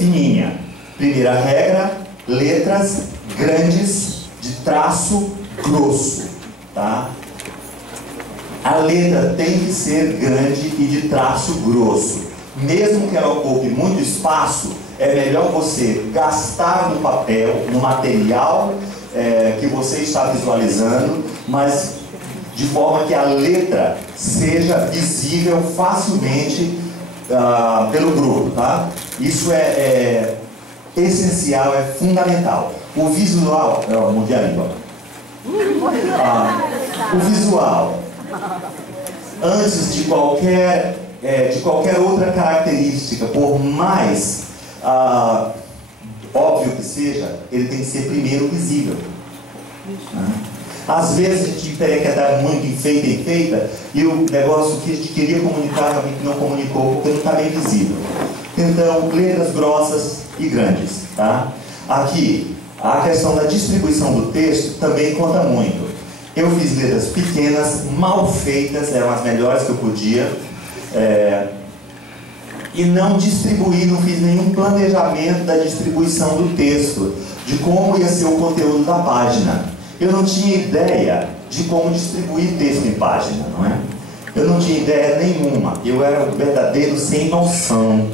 fininha. Primeira regra, letras grandes de traço grosso, tá? A letra tem que ser grande e de traço grosso. Mesmo que ela ocupe muito espaço, é melhor você gastar no papel, no material que você está visualizando, mas de forma que a letra seja visível facilmente pelo grupo, tá? Isso é essencial, é fundamental. O visual, o visual, antes de qualquer outra característica, por mais óbvio que seja, ele tem que ser primeiro visível. Às vezes a gente pega que está muito enfeita e o negócio que a gente queria comunicar realmente não comunicou porque não está bem visível. Então, letras grossas e grandes, tá? Aqui, a questão da distribuição do texto também conta muito. Eu fiz letras pequenas, mal feitas, eram as melhores que eu podia, e não distribuí, não fiz nenhum planejamento da distribuição do texto, de como ia ser o conteúdo da página. Eu não tinha ideia de como distribuir texto em página, não é? Eu não tinha ideia nenhuma. Eu era um verdadeiro sem noção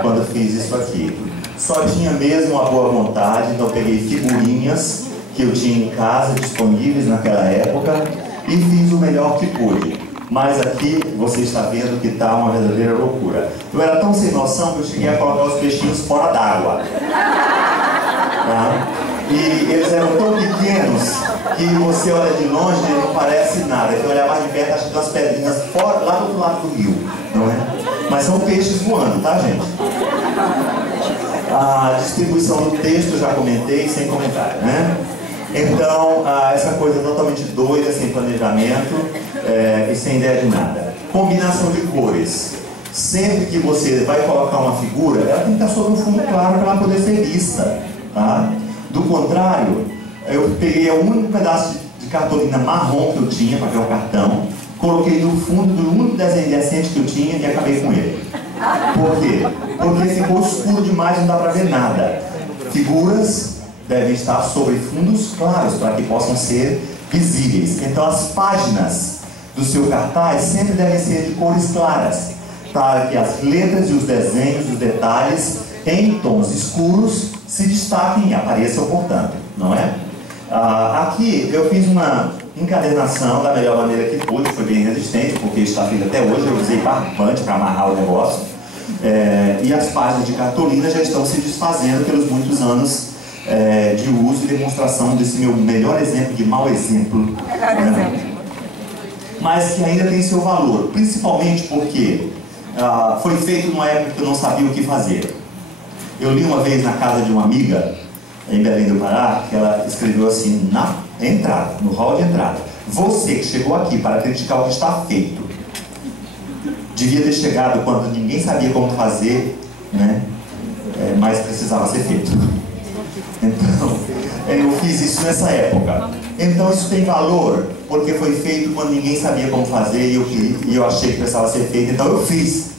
quando fiz isso aqui. Só tinha mesmo a boa vontade, então eu peguei figurinhas que eu tinha em casa disponíveis naquela época e fiz o melhor que pude. Mas aqui você está vendo que está uma verdadeira loucura. Eu era tão sem noção que eu cheguei a colocar os peixinhos fora d'água. Tá? E eles eram tão pequenos que você olha de longe e não parece nada. Se olhar mais de perto, acha que tem umas pedrinhas fora, lá do outro lado do rio, não é? Mas são peixes voando, tá, gente? A distribuição do texto eu já comentei, sem comentário, né? Então, essa coisa totalmente doida, sem planejamento e sem ideia de nada. Combinação de cores. Sempre que você vai colocar uma figura, ela tem que estar sob um fundo claro para ela poder ser vista, tá? Do contrário, eu peguei o único pedaço de cartolina marrom que eu tinha para ver o cartão, coloquei no fundo do único desenho decente que eu tinha e acabei com ele. Por quê? Porque ficou escuro demais, não dá para ver nada. Figuras devem estar sobre fundos claros para que possam ser visíveis. Então as páginas do seu cartaz sempre devem ser de cores claras, para que as letras e os desenhos, os detalhes em tons escuros se destaquem e apareçam, portanto, não é? Aqui eu fiz uma encadernação da melhor maneira que pude, foi bem resistente, porque está feito até hoje, eu usei barbante para amarrar o negócio, e as páginas de cartolina já estão se desfazendo pelos muitos anos de uso e demonstração desse meu melhor exemplo de mau exemplo, né? Mas que ainda tem seu valor, principalmente porque foi feito numa época que eu não sabia o que fazer. Eu li uma vez na casa de uma amiga, em Belém do Pará, que ela escreveu assim, na entrada, no hall de entrada: você que chegou aqui para criticar o que está feito, devia ter chegado quando ninguém sabia como fazer, né? Mas precisava ser feito. Então, eu fiz isso nessa época. Então isso tem valor, porque foi feito quando ninguém sabia como fazer e eu achei que precisava ser feito, então eu fiz.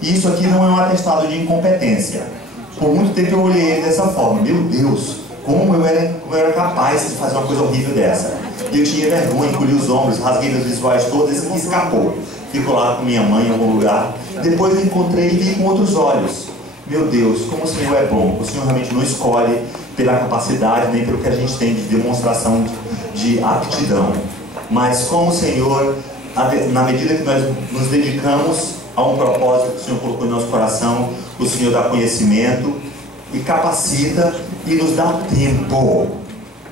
E isso aqui não é um atestado de incompetência. Por muito tempo eu olhei ele dessa forma: meu Deus, como eu era capaz de fazer uma coisa horrível dessa. E eu tinha vergonha, encolhi os ombros, rasguei meus visuais todos e escapou. Ficou lá com minha mãe em algum lugar. Depois eu encontrei e vi com outros olhos. Meu Deus, como o Senhor é bom. O Senhor realmente não escolhe pela capacidade, nem pelo que a gente tem de demonstração de aptidão. Mas como o Senhor, na medida que nós nos dedicamos a um propósito que o Senhor colocou em nosso coração, o Senhor dá conhecimento e capacita e nos dá tempo.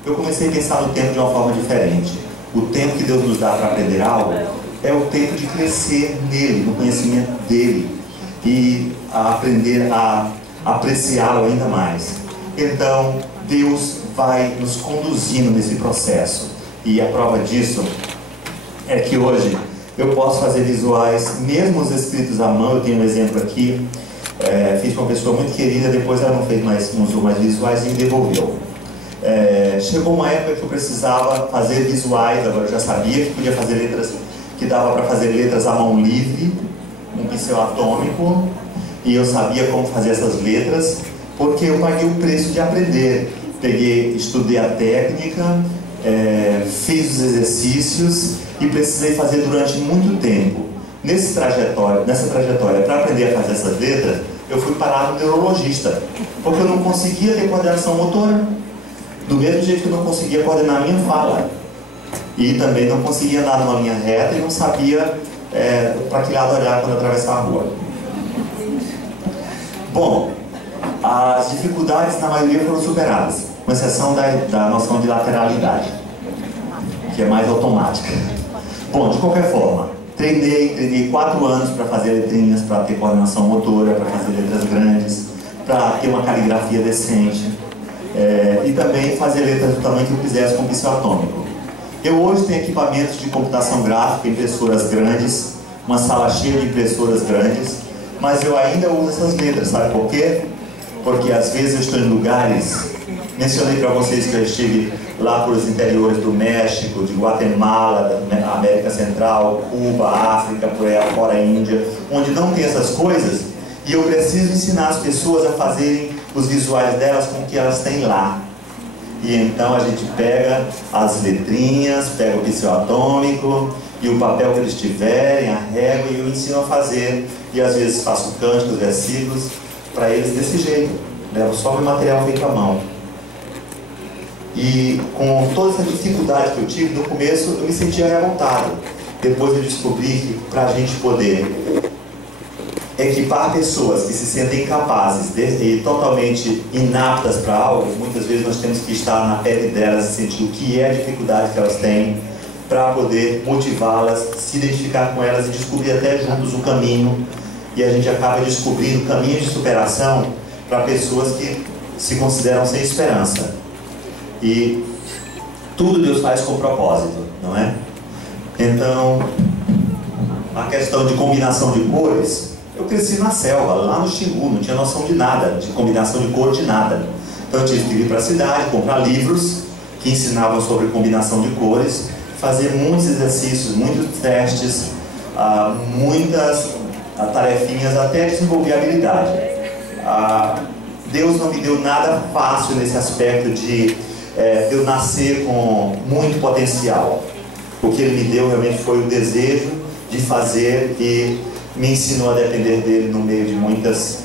Eu comecei a pensar no tempo de uma forma diferente. O tempo que Deus nos dá para aprender algo é o tempo de crescer nele, no conhecimento dele, e a aprender a apreciá-lo ainda mais. Então Deus vai nos conduzindo nesse processo, e a prova disso é que hoje eu posso fazer visuais, mesmo os escritos à mão. Eu tenho um exemplo aqui, fiz com uma pessoa muito querida, depois ela não usou mais visuais e me devolveu. Chegou uma época que eu precisava fazer visuais, agora eu já sabia que podia fazer letras, que dava para fazer letras à mão livre, um pincel atômico, e eu sabia como fazer essas letras, porque eu paguei o preço de aprender. Estudei a técnica, fiz os exercícios e precisei fazer durante muito tempo. Nessa trajetória, para aprender a fazer essas letras, eu fui parar no neurologista, porque eu não conseguia ter coordenação motora, do mesmo jeito que eu não conseguia coordenar a minha fala, e também não conseguia andar numa linha reta e não sabia para que lado olhar quando atravessar a rua. Bom, as dificuldades na maioria foram superadas, com exceção da noção de lateralidade, que é mais automática. Bom, de qualquer forma, treinei 4 anos para fazer letrinhas, para ter coordenação motora, para fazer letras grandes, para ter uma caligrafia decente, e também fazer letras do tamanho que eu quisesse com pincel atômico. Eu hoje tenho equipamentos de computação gráfica, impressoras grandes, uma sala cheia de impressoras grandes, mas eu ainda uso essas letras, sabe por quê? Porque às vezes eu estou em lugares, mencionei para vocês que eu estive lá por os interiores do México, de Guatemala, da América Central, Cuba, África, por aí fora a Índia, onde não tem essas coisas, e eu preciso ensinar as pessoas a fazerem os visuais delas com o que elas têm lá. E então a gente pega as letrinhas, pega o pincel atômico e o papel que eles tiverem, a régua, e eu ensino a fazer, e às vezes faço cânticos, versículos para eles desse jeito, levo só o material feito à mão. E com toda essa dificuldade que eu tive, no começo eu me sentia revoltado. Depois eu descobri que para a gente poder equipar pessoas que se sentem incapazes e totalmente inaptas para algo, muitas vezes nós temos que estar na pele delas e sentir o que é a dificuldade que elas têm, para poder motivá-las, se identificar com elas e descobrir até juntos o caminho. E a gente acaba descobrindo caminhos de superação para pessoas que se consideram sem esperança. E tudo Deus faz com propósito, não é? Então, a questão de combinação de cores, eu cresci na selva, lá no Xingu, não tinha noção de nada, de combinação de cor, de nada. Então eu tive que vir para a cidade, comprar livros que ensinavam sobre combinação de cores, fazer muitos exercícios, muitos testes, muitas tarefinhas, até desenvolver habilidade. Deus não me deu nada fácil nesse aspecto de eu nascer com muito potencial. O que Ele me deu realmente foi o desejo de fazer, e me ensinou a depender dele no meio de muitas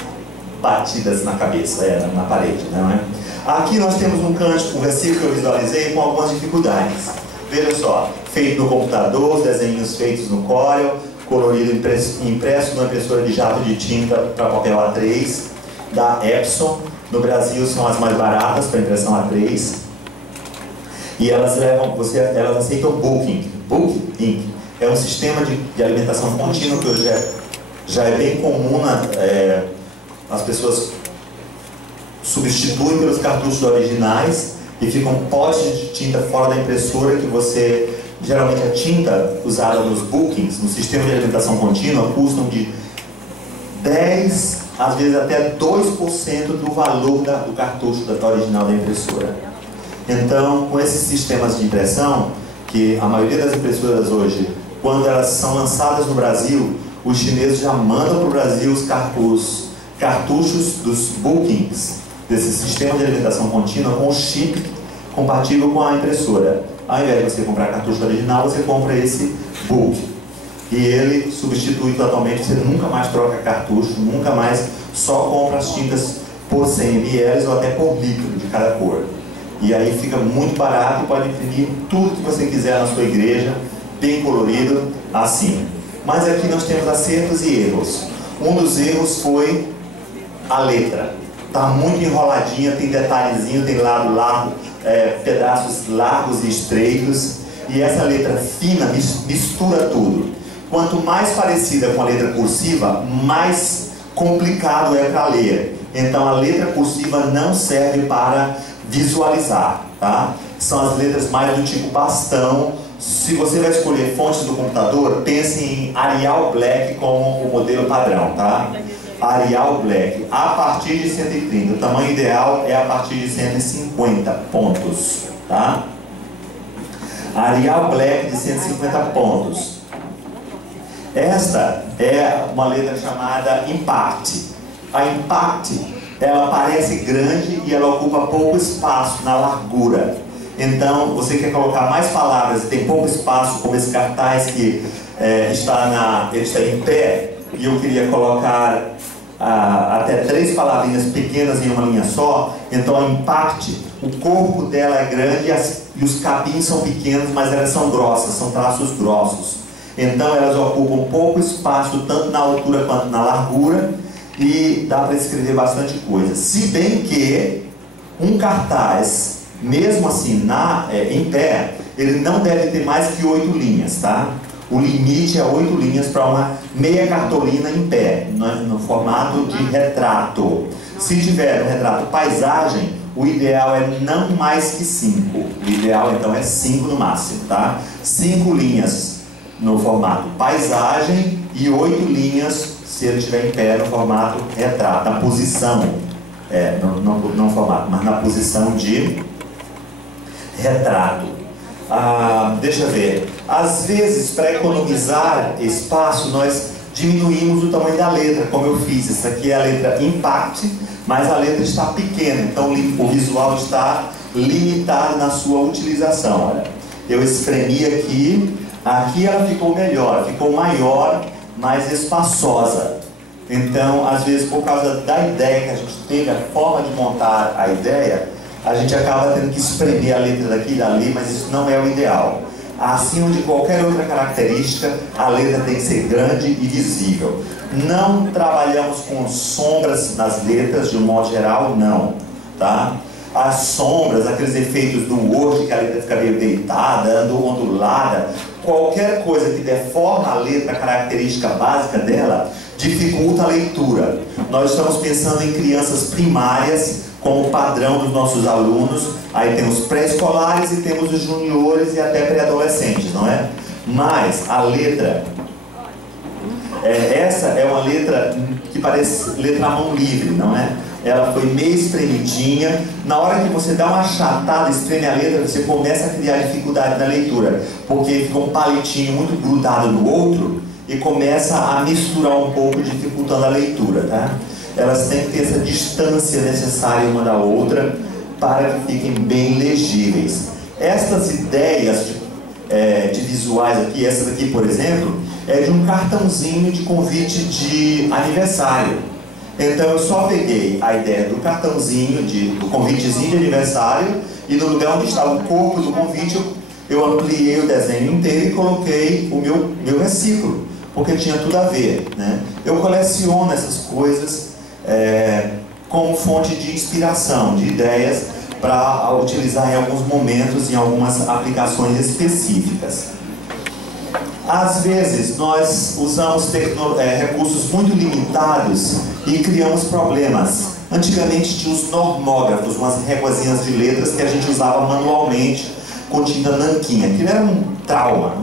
batidas na cabeça, na parede, não é? Aqui nós temos um cântico, um versículo que eu visualizei com algumas dificuldades. Veja só, feito no computador, os desenhos feitos no Corel, colorido impresso numa impressora de jato de tinta para papel A3, da Epson. No Brasil são as mais baratas para impressão A3. E elas aceitam Book Ink. É um sistema de alimentação contínua que hoje já é bem comum, as pessoas substituem pelos cartuchos originais e ficam potes de tinta fora da impressora, que você, geralmente a tinta usada nos bookings, no sistema de alimentação contínua, custam de 10, às vezes até 2% do valor do cartucho da original da impressora. Então, com esses sistemas de impressão, que a maioria das impressoras hoje, quando elas são lançadas no Brasil, os chineses já mandam para o Brasil os cartuchos dos bookings, desse sistema de alimentação contínua, com o chip compatível com a impressora. Ao invés de você comprar cartucho original, você compra esse book. E ele substitui totalmente, você nunca mais troca cartucho, nunca mais só compra as tintas por 100 ml ou até por litro de cada cor. E aí fica muito barato e pode imprimir tudo que você quiser na sua igreja, bem colorido, assim. Mas aqui nós temos acertos e erros. Um dos erros foi a letra. Está muito enroladinha, tem detalhezinho, tem lado largo, pedaços largos e estreitos. E essa letra fina mistura tudo. Quanto mais parecida com a letra cursiva, mais complicado é para ler. Então a letra cursiva não serve para visualizar, tá? São as letras mais do tipo bastão. Se você vai escolher fontes do computador, pense em Arial Black como o modelo padrão, tá? Arial Black, a partir de 130. O tamanho ideal é a partir de 150 pontos, tá? Arial Black de 150 pontos. Esta é uma letra chamada Impact. A Impact, ela parece grande e ela ocupa pouco espaço na largura. Então, você quer colocar mais palavras e tem pouco espaço, como esse cartaz que está em pé, e eu queria colocar até 3 palavrinhas pequenas em uma linha só. Então a Impact, o corpo dela é grande e os capins são pequenos, mas elas são grossas, são traços grossos. Então elas ocupam pouco espaço, tanto na altura quanto na largura, e dá para escrever bastante coisa. Se bem que um cartaz, mesmo assim em pé, ele não deve ter mais que 8 linhas, tá? O limite é 8 linhas para uma meia cartolina em pé, no formato de retrato. Se tiver um retrato paisagem, o ideal é não mais que 5. O ideal então é 5 no máximo, tá? 5 linhas no formato paisagem e 8 linhas se ele estiver em pé no formato retrato, na posição, não formato, mas na posição de retrato. Deixa eu ver. Às vezes, para economizar espaço, nós diminuímos o tamanho da letra, como eu fiz. Essa aqui é a letra Impact, mas a letra está pequena, então o visual está limitado na sua utilização. Olha, eu espremi aqui ela ficou melhor, ficou maior, mais espaçosa. Então, às vezes, por causa da ideia que a gente teve, a forma de montar a ideia, a gente acaba tendo que espremer a letra daqui e dali, mas isso não é o ideal. Acima de qualquer outra característica, a letra tem que ser grande e visível. Não trabalhamos com sombras nas letras, de um modo geral, não. Tá? As sombras, aqueles efeitos do Word, que a letra fica meio deitada, ondulada, qualquer coisa que deforma a letra, a característica básica dela, dificulta a leitura. Nós estamos pensando em crianças primárias, como padrão dos nossos alunos. Aí temos pré-escolares e temos os juniores e até pré-adolescentes, não é? Mas a letra, essa é uma letra que parece letra à mão livre, não é? Ela foi meio espremidinha. Na hora que você dá uma achatada, espreme a letra, você começa a criar dificuldade na leitura, porque fica um palitinho muito grudado no outro e começa a misturar um pouco, dificultando a leitura, tá? Elas têm que ter essa distância necessária uma da outra para que fiquem bem legíveis. Estas ideias de visuais aqui, essa daqui, por exemplo, é de um cartãozinho de convite de aniversário. Então eu só peguei a ideia do cartãozinho, do convitezinho de aniversário, e no lugar onde estava o corpo do convite, eu ampliei o desenho inteiro e coloquei o meu versículo, porque tinha tudo a ver, né? Eu coleciono essas coisas como fonte de inspiração, de ideias para utilizar em alguns momentos, em algumas aplicações específicas. Às vezes nós usamos recursos muito limitados e criamos problemas. Antigamente tinha os normógrafos, umas réguazinhas de letras que a gente usava manualmente com tinta nanquim. Aquilo era um trauma.